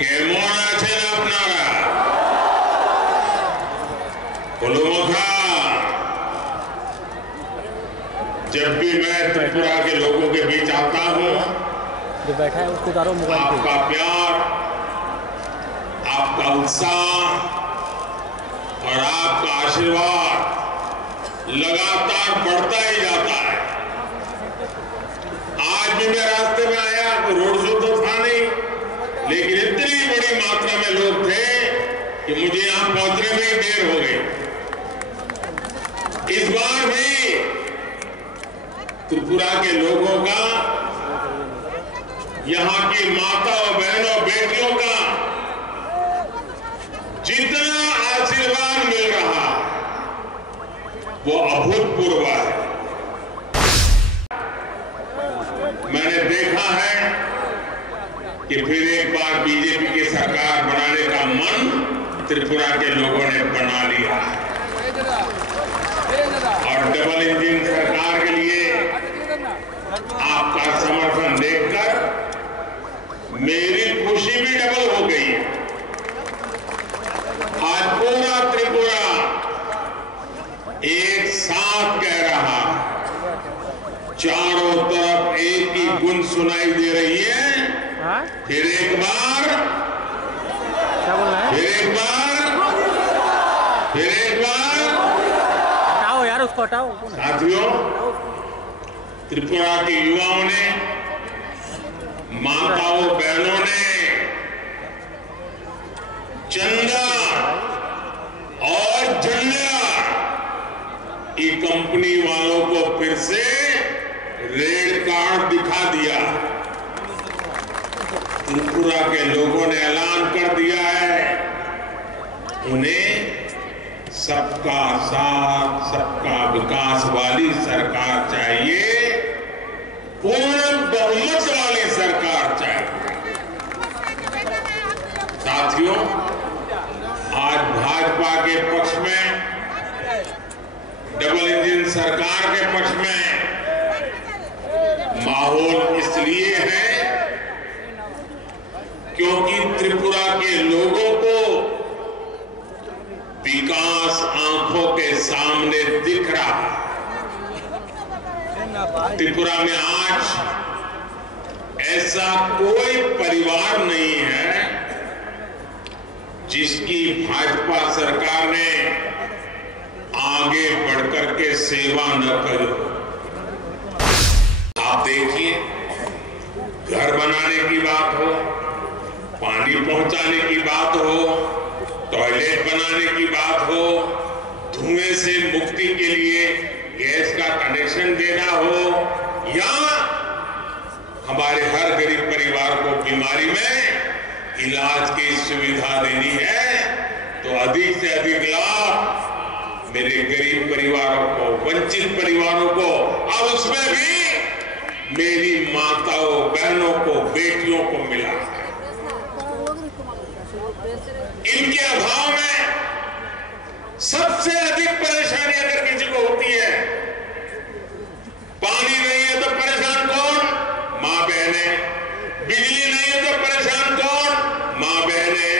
কেমন আছেন আপনারা? पुलमुखा, जब भी मैं त्रिपुरा के लोगों के बीच आता हूँ, जो बैठा है उसको उतारो मोबाइल पे। आपका प्यार, आपका उत्साह और आपका आशीर्वाद लगातार बढ़ता ही जाता है। आज भी मैं रास्ते में आया तो रोड शो तो था नहीं, लेकिन इतनी बड़ी मात्रा में लोग थे कि मुझे यहां पहुंचने में ही देर हो गई। इस बार भी त्रिपुरा के लोगों का, यहां की माताओं, बहनों, बेटियों का जितना आशीर्वाद मिल रहा वो अभूतपूर्व है। मैंने देखा है कि फिर एक बार बीजेपी की सरकार बनाने का मन त्रिपुरा के लोगों ने बना लिया है और डबल इंजन सरकार के लिए आपका समर्थन देखकर मेरी खुशी भी डबल हो गई है। आज पूरा त्रिपुरा एक साथ कह रहा है, चारों तरफ एक ही गूंज सुनाई दे रही है। फिर एक बार, क्या बोल रहा है? फिर एक बार, फिर एक बार। हटाओ यार उसको, हटाओ। साथियों, त्रिपुरा के युवाओं ने, माताओं, बहनों ने चंदा और झंडा की कंपनी वालों को फिर से रेड कार्ड दिखा दिया। त्रिपुरा के लोगों ने ऐलान कर दिया है, उन्हें सबका साथ, सबका विकास वाली सरकार चाहिए, पूर्ण बहुमत वाली सरकार चाहिए। साथियों, आज भाजपा के पक्ष में, डबल इंजन सरकार के पक्ष में माहौल इसलिए है क्योंकि त्रिपुरा के लोगों को विकास आंखों के सामने दिख रहा है। त्रिपुरा में आज ऐसा कोई परिवार नहीं है जिसकी भाजपा सरकार ने आगे बढ़कर के सेवा न करी। आप देखिए, घर बनाने की बात हो, पानी पहुंचाने की बात हो, टॉयलेट बनाने की बात हो, धुएं से मुक्ति के लिए गैस का कनेक्शन देना हो, या हमारे हर गरीब परिवार को बीमारी में इलाज की सुविधा देनी है, तो अधिक से अधिक लाभ मेरे गरीब परिवारों को, वंचित परिवारों को, और उसमें भी मेरी माताओं, बहनों को, बेटियों को मिला है। इनके अभाव में सबसे अधिक परेशानी अगर किसी को होती है, पानी नहीं है तो परेशान कौन? मां बहने। बिजली नहीं है तो परेशान कौन? मां बहने।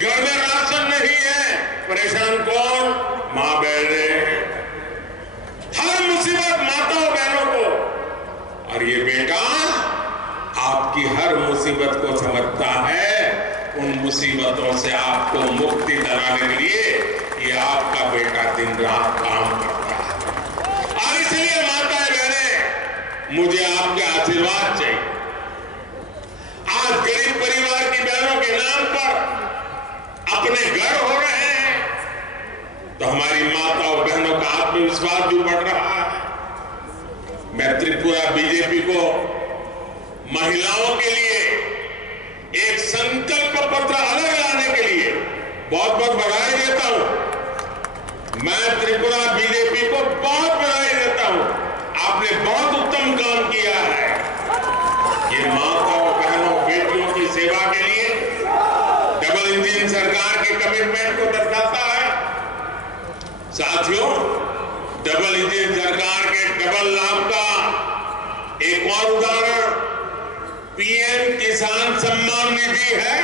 घर में राशन नहीं है, परेशान कौन? मां बहने। हर मुसीबत माताओं, बहनों को, और ये बेटा आपकी हर मुसीबत को समझता है। उन मुसीबतों से आपको मुक्ति दिलाने के लिए ये आपका बेटा दिन रात काम करता है। और इसलिए माताएं, बहनें, मुझे आपके आशीर्वाद चाहिए। आज गरीब परिवार की बहनों के नाम पर अपने घर हो रहे हैं, तो हमारी माताओं, बहनों का आत्मविश्वास भी बढ़ रहा है। मैं त्रिपुरा बीजेपी को महिलाओं के लिए एक संकल्प पत्र अलग लाने के लिए बहुत बहुत बधाई देता हूं। मैं त्रिपुरा बीजेपी को बहुत बधाई देता हूं। आपने बहुत उत्तम काम किया है। ये माताओं, बहनों, बेटियों की सेवा के लिए डबल इंजन सरकार के कमिटमेंट को दर्शाता है। साथियों, डबल इंजन सरकार के डबल लाभ का एक और उदाहरण पीएम किसान सम्मान निधि है।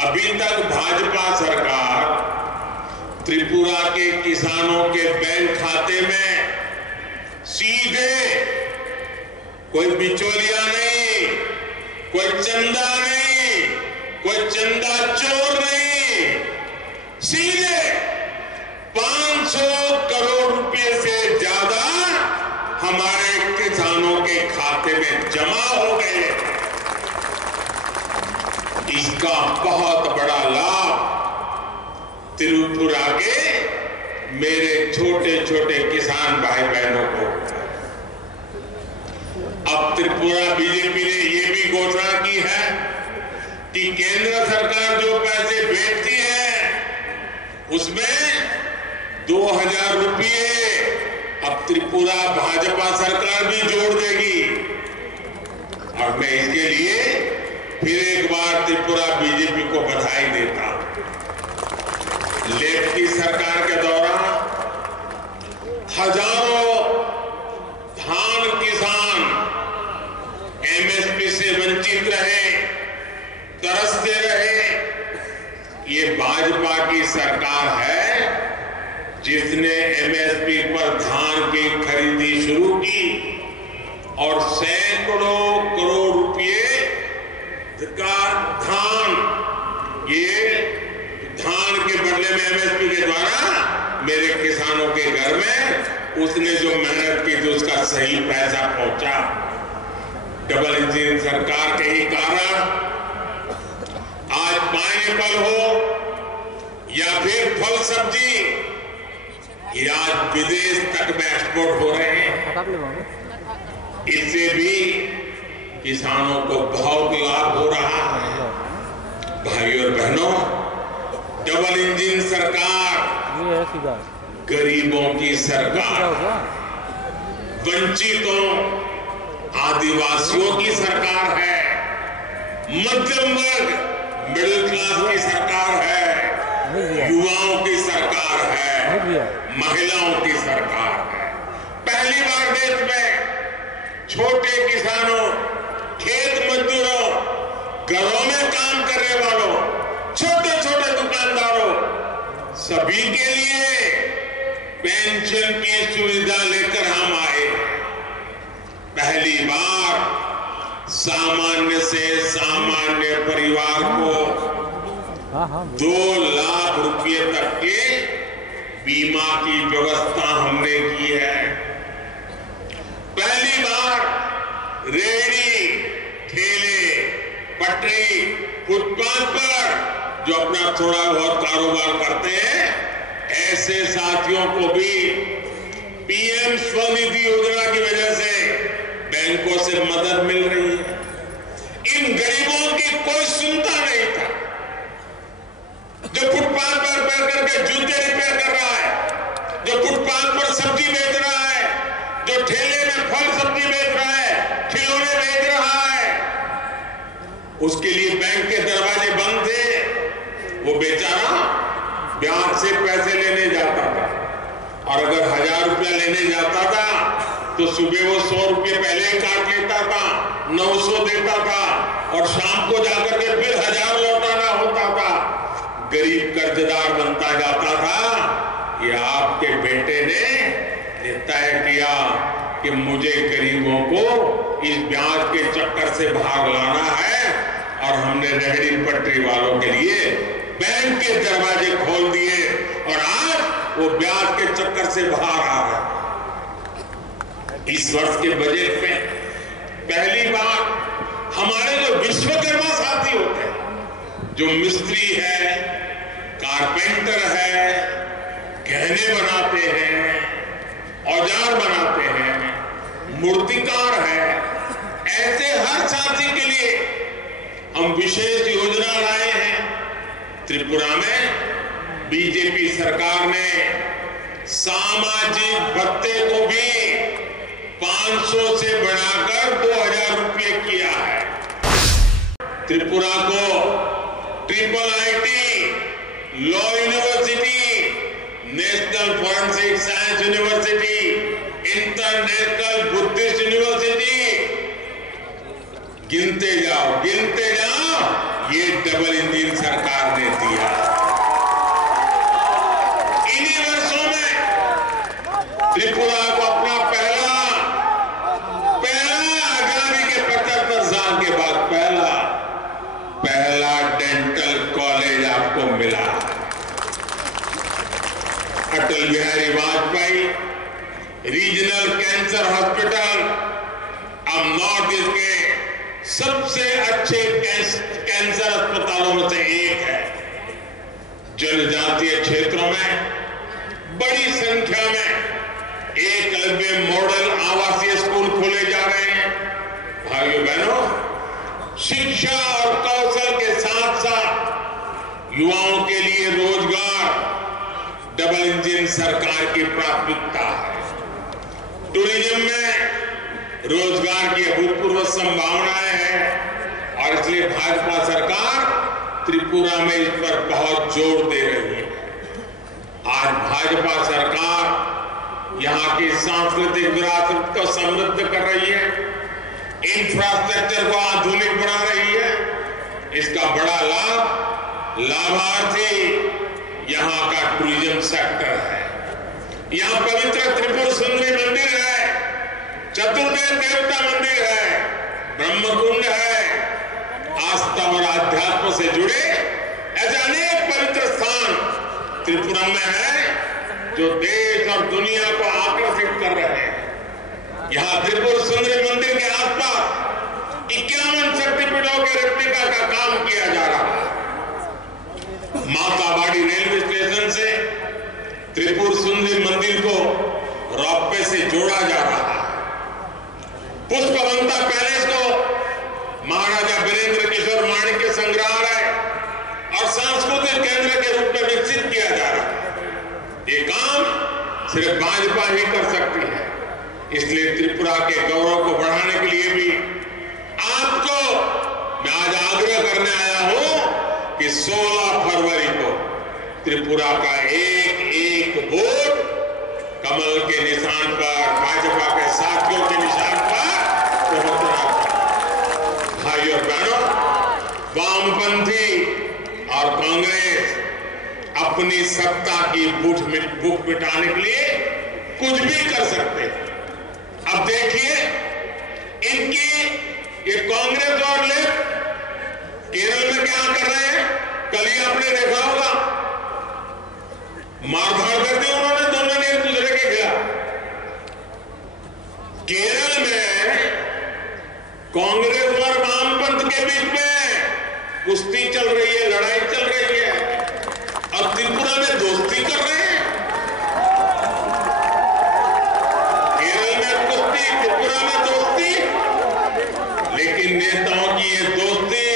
अभी तक भाजपा सरकार त्रिपुरा के किसानों के बैंक खाते में सीधे, कोई बिचौलिया नहीं, कोई चंदा नहीं, कोई चंदा चोर नहीं, सीधे 500 करोड़ रुपए से ज्यादा हमारे किसानों के खाते में जमा हो गए। इसका बहुत बड़ा लाभ त्रिपुरा के मेरे छोटे छोटे किसान भाई बहनों को। अब त्रिपुरा बीजेपी ने यह भी घोषणा की है कि केंद्र सरकार जो पैसे भेजती है उसमें 2000 रुपये अब त्रिपुरा भाजपा सरकार भी जोड़ देगी। और मैं इसके लिए फिर एक बार त्रिपुरा बीजेपी को बधाई देता हूं। लेफ्ट की सरकार के दौरान हजारों धान किसान एमएसपी से वंचित रहे, तरसते रहे। ये भाजपा की सरकार है जिसने एमएसपी पर धान की खरीदी शुरू की और सैकड़ों करोड़ रुपए का धान, ये धान के बदले में एमएसपी के द्वारा मेरे किसानों के घर में उसने जो मेहनत की थी उसका सही पैसा पहुंचा। डबल इंजन सरकार के ही कारण आज पाइनएप्पल हो या फिर फल सब्जी, ये आज विदेश तक में एक्सपोर्ट हो रहे हैं। इससे भी किसानों को बहुत लाभ हो रहा है। भाइयों और बहनों, डबल इंजन सरकार गरीबों की सरकार, वंचितों आदिवासियों की सरकार है, मध्यम वर्ग मिडिल क्लास की सरकार है, युवाओं की सरकार है, महिलाओं की सरकार है। पहली बार देश में छोटे किसानों, खेत मजदूरों, घरों में काम करने वालों, छोटे छोटे दुकानदारों, सभी के लिए पेंशन की सुविधा लेकर हम आए। पहली बार सामान्य से सामान्य परिवार को 2 लाख रुपए तक के बीमा की व्यवस्था हमने की है। पहली बार रेहड़ी, ठेले, पटरी, फुटपाथ पर जो अपना थोड़ा बहुत कारोबार करते हैं, ऐसे साथियों को भी पीएम स्वनिधि योजना की वजह से बैंकों से मदद मिल रही है। इन गरीबों की कोई सुनता नहीं था। जो फुटपाथ पर बैठ करके जूते रिपेयर कर रहा है, जो फुटपाथ पर सब्जी बेच रहा है, जो ठेले में फल सब्जी बेच रहा है, खिलौने बेच रहा है, उसके लिए बैंक के दरवाजे बंद थे। वो बेचारा ब्याज से पैसे लेने जाता था और अगर 1000 रुपया लेने जाता था तो सुबह वो 100 रुपये पहले ही काट लेता था, 900 देता था और शाम को जाकर के फिर 1000 लौटाना होता था। गरीब कर्जदार बनता जाता था। ये आपके बेटे ने तय किया कि मुझे गरीबों को इस ब्याज के चक्कर से बाहर लाना है और हमने रेहड़ी पटरी वालों के लिए बैंक के दरवाजे खोल दिए और आज वो ब्याज के चक्कर से बाहर आ रहे। इस वर्ष के बजट में पहली बार हमारे जो विश्वकर्मा साथी होते हैं, जो मिस्त्री है, कारपेंटर है, गहने बनाते हैं, औजार बनाते हैं, मूर्तिकार है, ऐसे हर साथी के लिए हम विशेष योजना लाए हैं। त्रिपुरा में बीजेपी सरकार ने सामाजिक भत्ते को भी 500 से बढ़ाकर 2000 रुपये किया है। त्रिपुरा को triple IT, law university, national forensic science university, international Buddhist university गिनते जाओ, ये डबल इंजन सरकार ने दिया। इन्हीं वर्षों में त्रिपुरा को अपना पहला आजादी के 75 साल के बाद पहला डेंटल कॉलेज आपको मिला। Atal Bihari Vajpayee regional cancer hospital अब नॉर्थ ईस्ट के सबसे अच्छे कैंसर अस्पतालों में से एक है। जनजातीय क्षेत्रों में बड़ी संख्या में एकलव्य मॉडल आवासीय स्कूल खोले जा रहे हैं। भाइयों बहनों, शिक्षा और कौशल के साथ साथ युवाओं के लिए रोजगार डबल इंजन सरकार की प्राथमिकता है। टूरिज्म में रोजगार की अभूतपूर्व संभावनाएं हैं और इसलिए भाजपा सरकार त्रिपुरा में इस पर बहुत जोर दे रही है। आज भाजपा सरकार यहाँ की सांस्कृतिक विरासत को समृद्ध कर रही है, इंफ्रास्ट्रक्चर को आधुनिक बना रही है। इसका बड़ा लाभार्थी यहाँ का टूरिज्म सेक्टर है। यहाँ पवित्र त्रिपुर सुंदरी मंदिर है, चतुर्वेद देवता मंदिर है, ब्रह्मकुंड है। आस्था और आध्यात्म से जुड़े ऐसे अनेक पवित्र स्थान त्रिपुरा में है जो देश और दुनिया को आकर्षित कर रहे हैं। यहाँ त्रिपुर सुंदरी मंदिर के आसपास 51 शक्तिपीठों के रेप्लिका का काम किया जा रहा है। माताबाड़ी रेलवे स्टेशन से त्रिपुर सुंदरी मंदिर को रोपवे से जोड़ा जा रहा है। पुष्पवंता पैलेस को महाराजा वीरेंद्र किशोर माणिक्य संग्रहालय और सांस्कृतिक केंद्र के रूप में विकसित किया जा रहा है। ये काम सिर्फ भाजपा ही कर सकती है। इसलिए त्रिपुरा के गौरव को बढ़ाने के लिए भी आपको मैं आज आग्रह करने आया हूं कि 16 फरवरी को त्रिपुरा का एक वोट कमल के निशान पर, भाजपा के साथियों के निशान पर भाइयों और बहनों, वामपंथी और कांग्रेस अपनी सत्ता की भूख मिटाने के लिए कुछ भी कर सकते हैं। अब देखिए इनकी ये कांग्रेस और लेफ्ट केरल में क्या कर रहे हैं। कल ही आपने देखा होगा, मारधाड़ कर दी उन्होंने दोनों ने एक दूसरे के खिलाफ। केरल में कांग्रेस और वामपंथ के बीच में कुश्ती चल रही है, लड़ाई चल रही है, और त्रिपुरा में दोस्ती कर रहे हैं। केरल में कुश्ती, त्रिपुरा में दोस्ती। लेकिन नेताओं की ये दोस्ती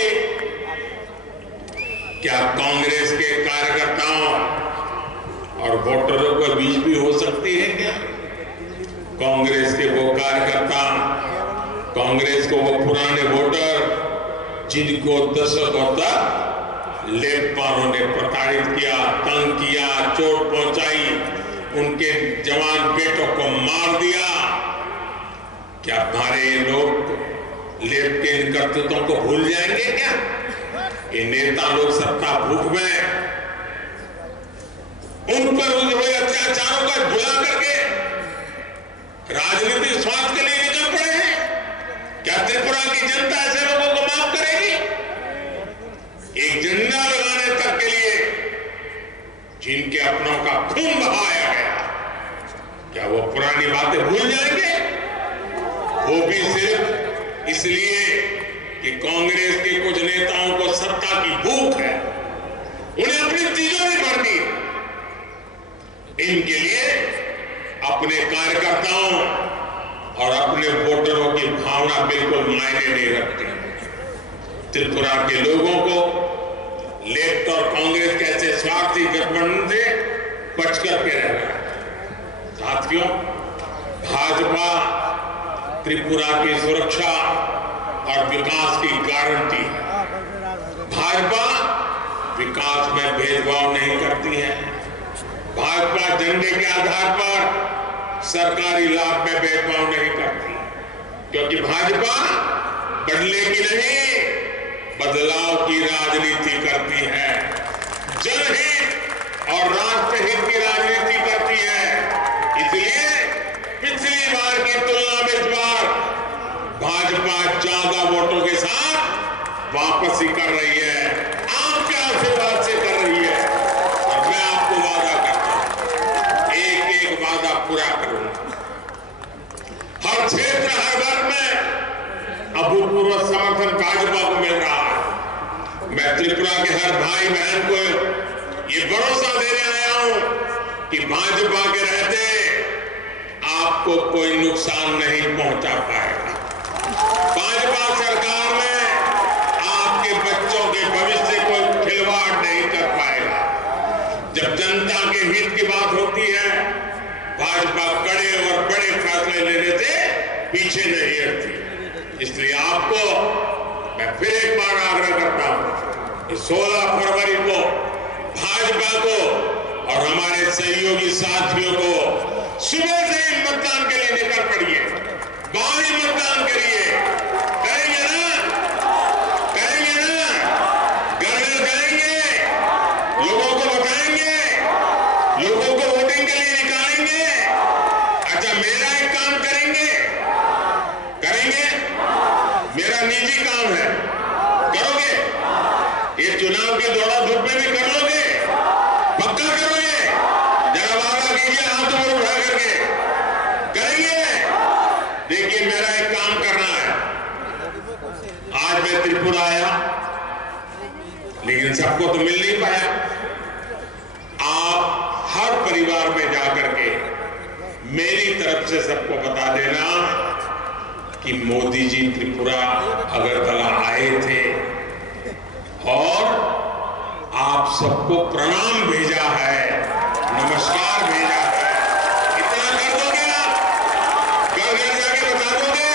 क्या कांग्रेस के कार्यकर्ताओं और वोटरों के बीच भी हो सकती है क्या? कांग्रेस के वो कार्यकर्ता, कांग्रेस को वो पुराने वोटर जिनको दशकों तक लेफ्टवालों ने प्रताड़ित किया, तंग किया, चोट पहुंचाई, उनके जवान बेटों को मार दिया, क्या हमारे लोग लेफ्ट के इन कर्तव्यों को भूल जाएंगे क्या? ये नेता लोग सत्ता भूख में उन पर हुए अत्याचारों का बुला करके राजनीतिक स्वार्थ के लिए निकल पड़े हैं। क्या त्रिपुरा की जनता ऐसे लोगों को माफ करेगी? एक झंडा लगाने तक के लिए जिनके अपनों का खून बहाया गया, क्या वो पुरानी बातें भूल जाएंगे? वो भी सिर्फ इसलिए कि कांग्रेस के कुछ नेताओं को सत्ता की भूख है, उन्हें अपनी चीजों में भरनी है। इनके लिए अपने कार्यकर्ताओं और अपने वोटरों की भावना बिल्कुल मायने नहीं रखती। त्रिपुरा के लोगों को लेफ्ट और कांग्रेस के ऐसे स्वार्थी गठबंधन से बच करके रहना है। साथियों, भाजपा त्रिपुरा की सुरक्षा और विकास की गारंटी है। भाजपा विकास में भेदभाव नहीं करती है। भाजपा झंडे के आधार पर सरकारी लाभ में भेदभाव नहीं करती, क्योंकि भाजपा बदले की नहीं, बदलाव की राजनीति करती है, जनहित और राष्ट्रहित की राजनीति करती है। इसलिए पिछली बार की तुलना में इस बार भाजपा ज्यादा वोटों के साथ वापसी कर रही है, आपके आशीर्वाद से कर रही है। और मैं आपको वादा करता हूं, एक एक वादा पूरा करूंगा। हर क्षेत्र, हर वर्ग में अभूतपूर्व समर्थन भाजपा को मिल रहा है। मैं त्रिपुरा के हर भाई बहन को ये भरोसा देने आया हूं कि भाजपा के रहते आपको कोई नुकसान नहीं पहुंचा पाएगा। भाजपा सरकार में आपके बच्चों के भविष्य को खिलवाड़ नहीं कर पाएगा। जब जनता के हित की बात होती है, भाजपा कड़े और बड़े फैसले लेने से पीछे नहीं हटती। इसलिए आपको मैं फिर एक बार आग्रह करता हूं कि 16 फरवरी को भाजपा को और हमारे सहयोगी साथियों को सुबह से ही मतदान के लिए निकल पड़िए, भारी मतदान करिए। करेंगे ना? करेंगे ना? घर घर जाएंगे, लोगों को बताएंगे, लोगों को वोटिंग के लिए निकालेंगे। अच्छा, मेरा एक काम करेंगे, करेंगे, मेरा निजी काम है, करोगे? ये चुनाव के दौड़ा धूप में भी कर लोगे? पक्का करोगे? जरा वादा कीजिए हाथ ऊपर उठा करके, करेंगे? देखिए, मेरा एक काम करना है। आज मैं त्रिपुरा आया, लेकिन सबको तो मिल नहीं पाया। आप हर परिवार में जाकर के मेरी तरफ से सबको बता देना कि मोदी जी त्रिपुरा अगरतला आए थे और आप सबको प्रणाम भेजा है, नमस्कार भेजा है। इतना कर दोगे आप? घर घर जाके बता दोगे?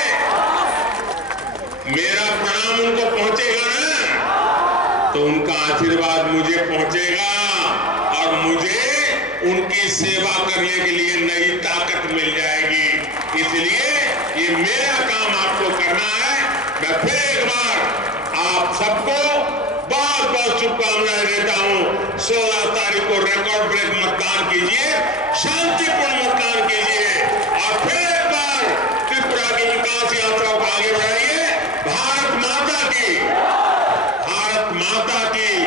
मेरा प्रणाम उनको पहुंचेगा ना, तो उनका आशीर्वाद मुझे पहुंचेगा और मुझे उनकी सेवा करने के लिए नई ताकत मिल जाएगी। इसलिए ये मेरा काम आपको करना है। मैं फिर एक बार आप सबको बहुत बहुत शुभकामनाएं देता हूं। 16 तारीख को रिकॉर्ड ब्रेक मतदान कीजिए, शांतिपूर्ण मतदान कीजिए और फिर एक बार त्रिपुरा की विकास यात्रा को आगे बढ़ाइए। भारत माता की, भारत माता की